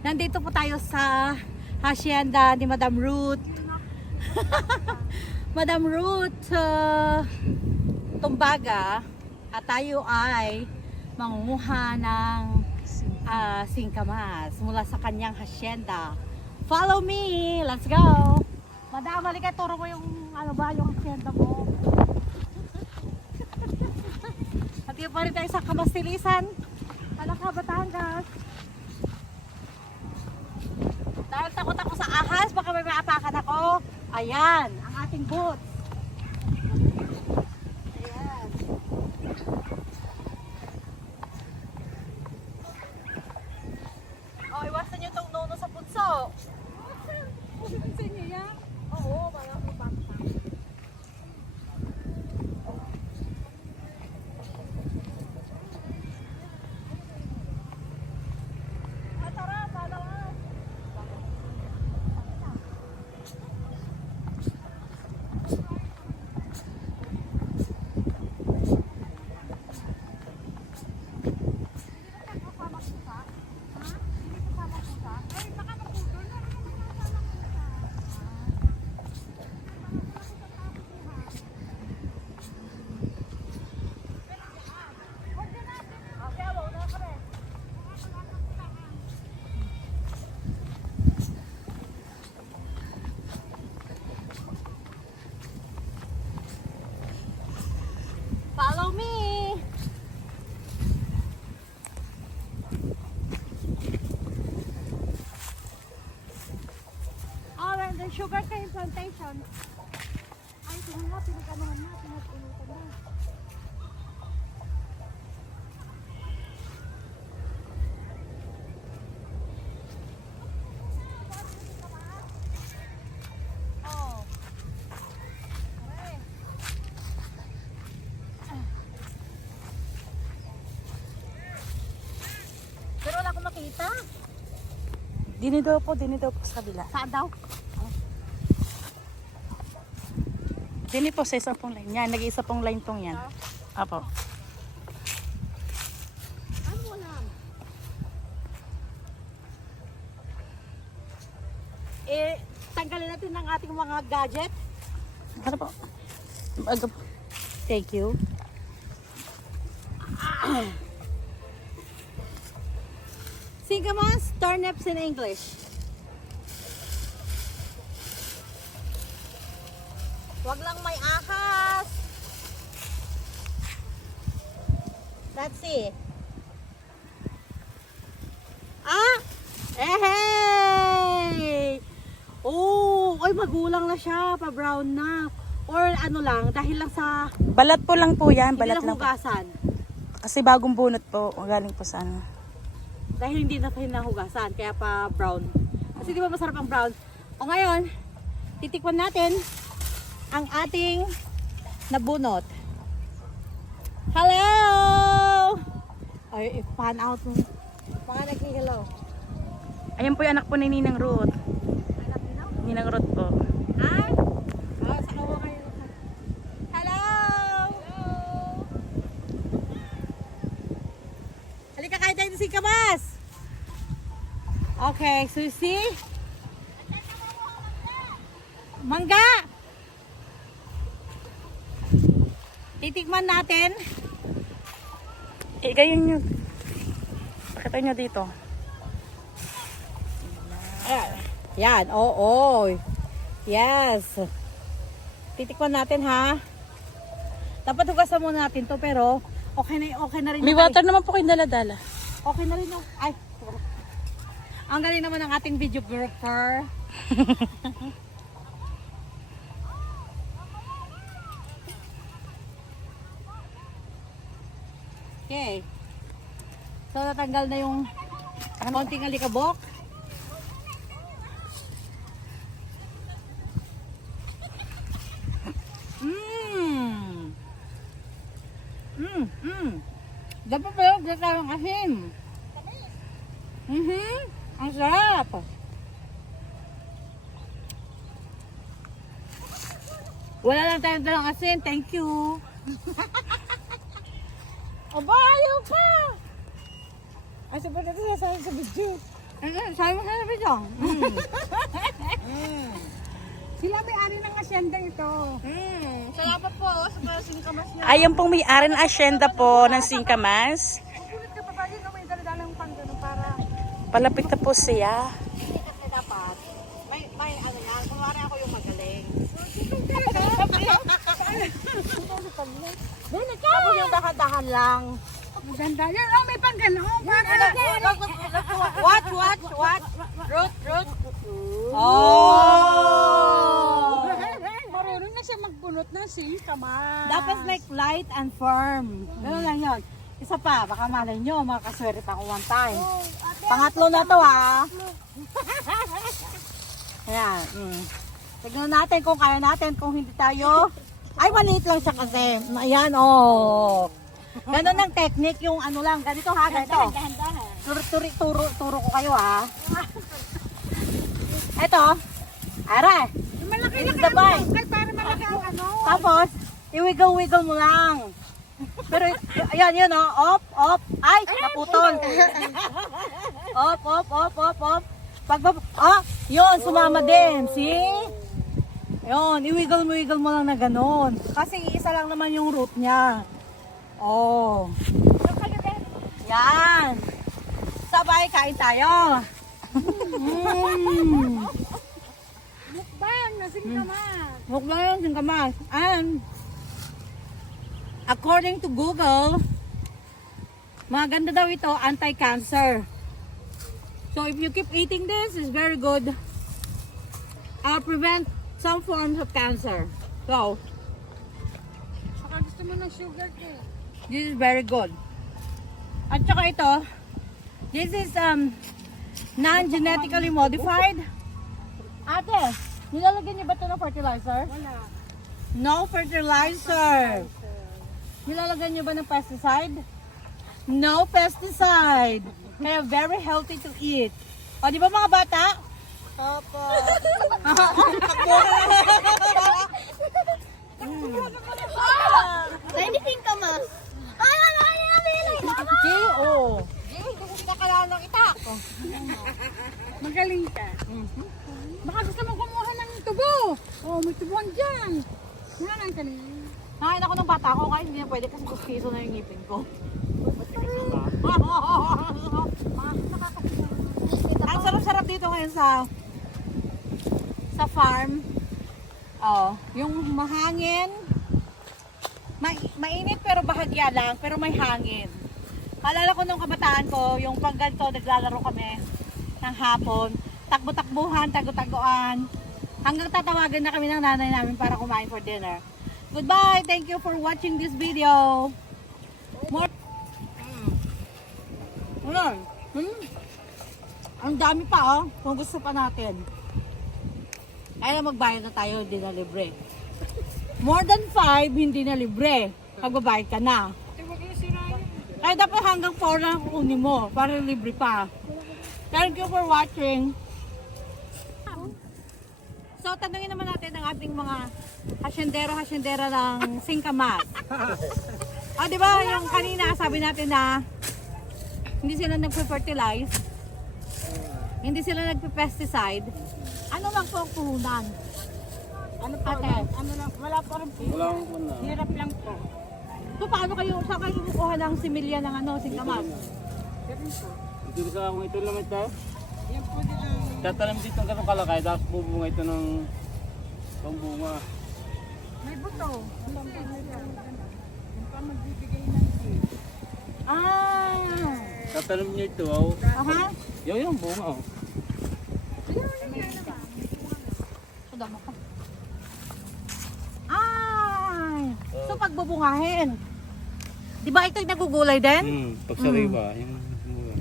Nandito po tayo sa hacienda ni Madam Ruth. Madam Ruth Tumbaga. At tayo ay mangunguha ng singkamas mula sa kanyang hacienda. Follow me! Let's go! Madam, halika, turo mo yung yung hacienda mo. At yun pa rin tayo sa Kamastilisan. Palaka, Batangas. Dahil takot ako sa ahas, baka may maapakan ako. Ayan, ang ating boots. Ayan. Oh, iwasan nyo itong nono sa punso. Iwasan nyo yan? Oo, malaki pa. Follow me! Oh, and the sugar cane plantation. Ay, ito nga, pinag-anuhan na, pinag-unutan na. Oh. Pero wala akong makita. Dini daw po sa kabila. Saan daw? Dini po sa isang pong line. Yan, nag-iisa pong line tong yan. Apo. Ano mo lang? Tanggalin natin ang ating mga gadget. Ano po? Thank you. Singkamas, turnips in English. Wag lang may ahas. Let's see. Hey! Oh, ay magulang na siya, pa-brown na. Or ano lang, dahil lang sa Balat po lang po yan. hindi Balat na lang po. hugasan. Kasi bagong bunot po. Galing po sa ano. Dahil hindi na nahugasan, kaya pa brown. Kasi di ba masarap ang brown? O ngayon, titikman natin ang ating nabunot. Hello! Ay, pan out mo. Mga nag-hello. Ayan po yung anak po ni Ninang Ruth. Anak nyo? Ninang Ruth po. Ay! Sa kawa kayo. Hello! Halika, kain tayo ng singkamas! Okay, Susie. Mangga! Titikman natin. Gayon nyo. Pakita nyo dito. Yan, oo. Yes. Titikman natin ha. Dapat hugasan muna natin to, pero okay na rin. May water naman po kayong dala-dala. Okay na rin. Ay. Ang galing naman ng ating videographer. Okay. So natanggal na yung konting alikabok. Dapat pala gata ng asin. Ang sarap. Wala lang tayong dalang asin. Thank you. Aba, ayaw pa. Ay, sabi natin sasayin sa video. Sabi mo sa video. Sila may-ari ng asyenda ito. Salamat po sa mga singkamas niya. Ayan pong may-ari ng asyenda po ng Singkamas. Magulat ka pa ba yun? May daladalang pang gano'n para... Palapit na po siya. Hindi kasi dapat. May ano yan. Kumari ako yung magaling. Tapos yung dahan-dahan lang. Maganda yan. Oh, may pang gano'n. Watch. Root. Oh! Marunong na siya magbunot ng singkamas. Dapat like light and firm. Ganun lang yun. Isa pa, baka malay nyo, makakaswerte ako one time. Pangatlo na to ha. Ayan. Tignan natin kung kaya natin, kung hindi tayo. Ay, maliit lang siya kasi. Ayan, oh. Ganun ang technique, yung ano lang. Ganito ha, ganito. Turo ko kayo ha. Eto. Are. Malaki This na is the bite. Ay, para malaki ang ano. Tapos, i-wiggle mo lang. Pero, ayan, yun, oh. Op. Ay, naputol. Op. Yun, sumama din. See? Yun, i-wiggle mo lang na ganun. Kasi isa lang naman yung root niya. Oh. Yan. Sabay, kain tayo. Mukbang na singkamas. Mukbang yung singkamas. And, according to Google, maganda daw ito, anti-cancer. So, if you keep eating this, it's very good. Prevent some forms of cancer. So, Saka gusto mo ng sugar cake. this is very good. At saka ito, this is non-genetically modified. Ate, nilalagyan niyo ba ito ng fertilizer? Wala. No fertilizer. Nilalagyan niyo ba ng pesticide? No pesticide. Kaya very healthy to eat. O, di ba mga bata? Opo. Anything ka mas? Ay, G.O. Hindi ka kalala ng itak. magaling ka. Baka gusto mo kumuha ng tubo. Oh, may tubuan dyan. Yan kanina. Nakain ako ng bata ko kahit hindi na pwede kasi kuskiso na yung ngipin ko. Ang sarap-sarap dito ngayon sa farm. Oh, yung mahangin. Mainit pero bahagya lang, pero may hangin. Alala ko nung kabataan ko, yung pag ganito naglalaro kami ng hapon, takbo-takbuhan, tago-tagoan. Hanggang tatawagan na kami ng nanay namin para kumain for dinner. Goodbye! Thank you for watching this video. More... Ang dami pa oh, kung gusto pa natin. Kaya magbayad na tayo, hindi na libre. More than 5, hindi na libre. Magbabayad ka na. Kaya dapat hanggang 4 na kukunin mo para libre pa. Thank you for watching. So, tanungin naman natin ang ating mga hasyendero-hasyendera ng singkamas. Di ba yung kanina sabi natin na hindi sila nagpe-fertilize, hindi sila nagpe-pesticide. Ano lang po ang puhunan? Ano po? Ate. Ano lang? Wala po rin po. Hirap lang po. So, paano saan kayo kukuha ng similya ng singkamas? Ganun po. Dito sa akong ito naman ito. Yan po din ang... Tatanim dito ng ganong kalakay, tapos bubunga ito ng bunga. May buto. Ang pambigay lang. Yung pa magbibigay ng seed. Tatanim niyo ito, oh. Aha. Yung bunga, oh. So, damo ka. So, pagbubungahin. Di ba ito'y nagugulay din? Pagsariwa, yung bunga.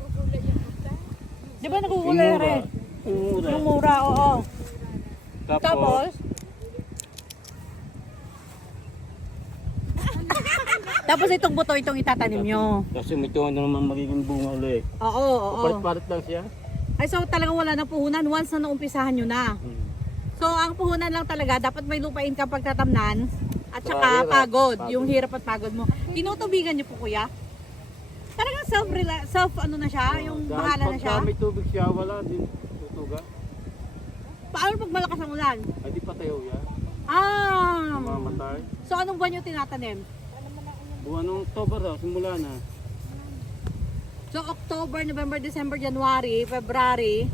Di ba nagugulay rin? Yung mura, oo. Tapos, tapos itong buto itong itatanim nyo. Kasi may tuwan na naman magiging bunga ulit. Oo. Palit-palit lang siya. Ay, so talagang wala na puhunan once na naumpisahan nyo na. So, ang puhunan lang talaga, dapat may lupain ka pagtatamnan at saka Hirap. pagod. Yung hirap at pagod mo. Tinutubigan nyo po, kuya? Talagang self ano na siya, yung bahala na siya. Pagka may tubig siya, wala din tutuga. Paano pag malakas ang ulan? Ay di patayo yan. Mamatay. So anong buwan yung tinatanim? Buwan ng October daw, simula na. So October, November, December, January, February,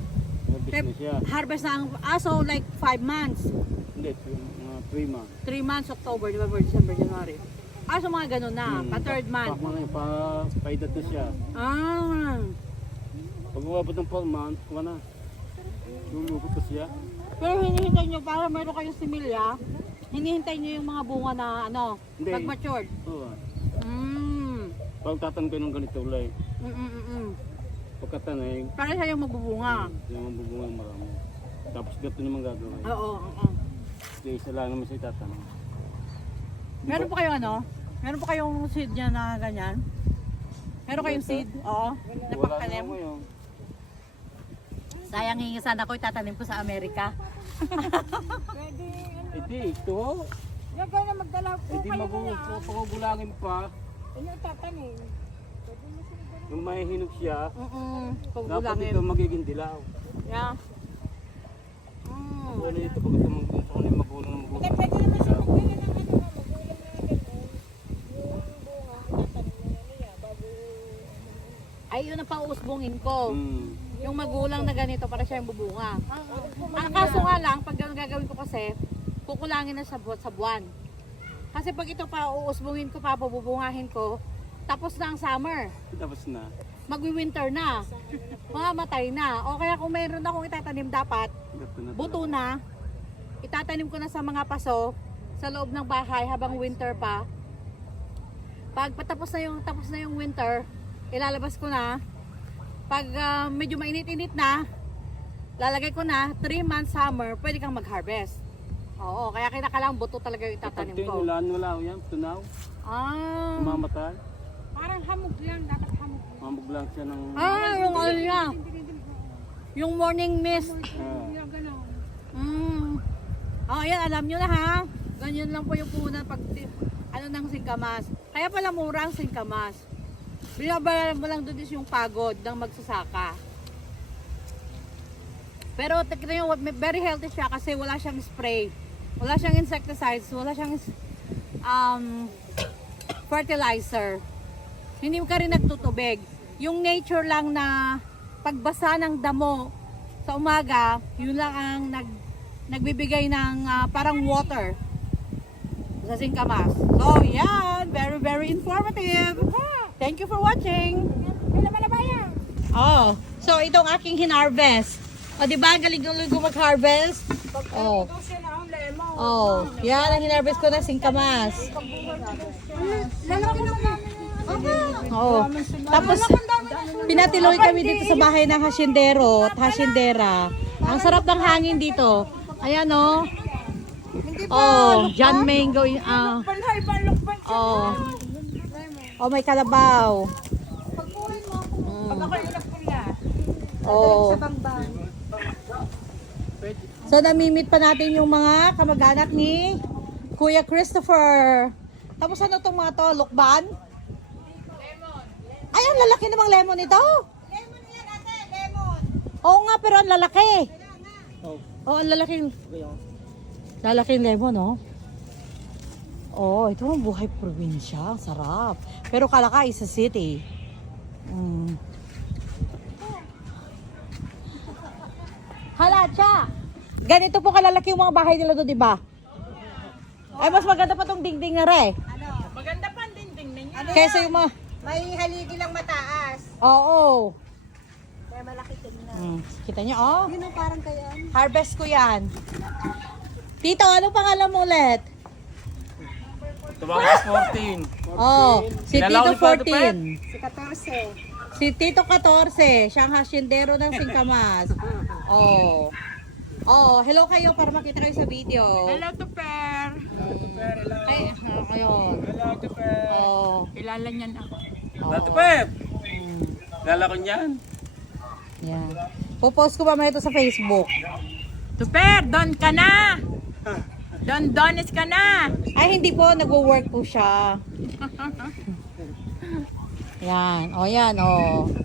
Nabis na siya. harvest na ang, so like 5 months. Hindi, mga 3 months. 3 months, October, November, December, January. So mga ganun na, pa third month. Pa-edad na siya. Pag umabot ng 4 months, wala na. Lulukot pa siya. Pero hinihintay nyo, para meron kayong similya, hinihintay nyo yung mga bunga na ano, Hindi. pag matured. Oo. Mm. Pag tatanong kayo ng ganito ulay, Mm. pagkatanay, Para siya yung magbubunga. yung mabubungang marami. Tapos gato naman gagawin. Oo. Kaya isa lang naman siya itatanong. Meron po kayong ano? Meron po kayong seed niya na ganyan? Meron kayong seed? Oo. Wala na Napagtanim? ngayon. Sayang hingi sana ko itatanim ko sa Amerika. Pwede, Hindi, ito. yan kayo na magdala po Hindi kayo na yan. magugulangin pa. Yan yung tatanim. Yung may hinog siya, Kung dapat gulangin. ito magiging dilaw. Yeah. Wala ito pag ito magulang na magulang. Pwede naman siya magbili ng ano, magulang na ganun. Yung bunga, tatanim na niya bago Ay, yun ang pauusbungin ko. Hmm. Yung magulang na ganito para siya yung bubunga. Ang kaso nga lang, pag ganun gagawin ko kasi, kukulangin na sa buwan. Kasi pag ito pa uusbungin ko pa, pabubungahin ko, tapos na ang summer. Tapos na. Magwi-winter na. Mamamatay na. O kaya kung mayroon akong itatanim dapat, Gato na buto na, itatanim ko na sa mga paso, sa loob ng bahay habang winter pa. Pag patapos na yung winter, ilalabas ko na. Pag medyo mainit-init na, lalagay ko na, 3 months summer, pwede kang mag-harvest. Oo, kaya kinakailangan buto talaga yung itatanim Pag ko. tinulan, wala ko yan. Tunaw. Mamatay. parang hamog lang, dapat hamog. Mamog lang siya ng... Yung ano niya, yung morning mist. Yung gano'n. Ayan, alam nyo na ha. Ganyan lang po yung puhunan pag ano ng singkamas. Kaya pala mura ang singkamas. Binabayaran mo lang doon is yung pagod ng magsasaka. Pero tignan nyo, very healthy siya kasi wala siyang spray. Wala siyang insecticides, wala siyang fertilizer. Hindi ka rin nagtutubig. Yung nature lang na pagbasa ng damo sa umaga, yun lang ang nagbibigay ng parang water sa singkamas. So, yan. Very, very informative. Thank you for watching. Wala malabayan. Oh, so itong aking hinarvest. O, di ba? Galing-galing ko mag-harvest. Oh. Ito siya na ang lemon. Oh, yan ang hinarvest ko na singkamas. Lalaki naman. Oo. Tapos, pinatiloy kami dito sa bahay ng hasyendero at hasyendera. Ang sarap ng hangin dito. Ayan, oh. Oh, John Mango. Panhay, balokpan siya. Oh. Oh, may kalabaw. Pagkuhin mo. Pag Mm. ako yung nagpula. Oh. Sa bangbang. So, namimit pa natin yung mga kamag-anak ni Kuya Christopher. Tapos ano itong mga to? Lukban? Ay, ang lalaki namang lemon ito. Lemon yan, ate. Lemon. Oo nga, pero ang lalaki. Oh. Oo, ang lalaking lemon, oh. Oh, ito ang buhay probinsya. Sarap. Pero Kalakay sa city. Hala, Cha! Ganito po kalalaki yung mga bahay nila doon, di ba? Ay, mas maganda pa tong dingding na re. Maganda pa ang dingding na niya. Kesa yung mga... May haligi lang mataas. Oo. Kaya malaki tingnan. Kita niyo, oh. Yun ang parang kaya. Harvest ko yan. Tito, ano pangalan mo ulit? Tumawag 14. Oh, si Kilala Tito ko ni Father 14. Si 14. Si Tito 14, siyang hasyendero ng Singkamas. Oh. Oh, hello kayo para makita kayo sa video. Hello to Per. Ay, ayun. Hello, Tupet. Oh. Kilala niyan ako. Hello, Tupet. Lala ko niyan. Yan. Popost ko ba ito sa Facebook? Tuper, don ka na! Donis ka na! Ay, hindi po. Nagwo-work po siya. Yan. O, yan. O.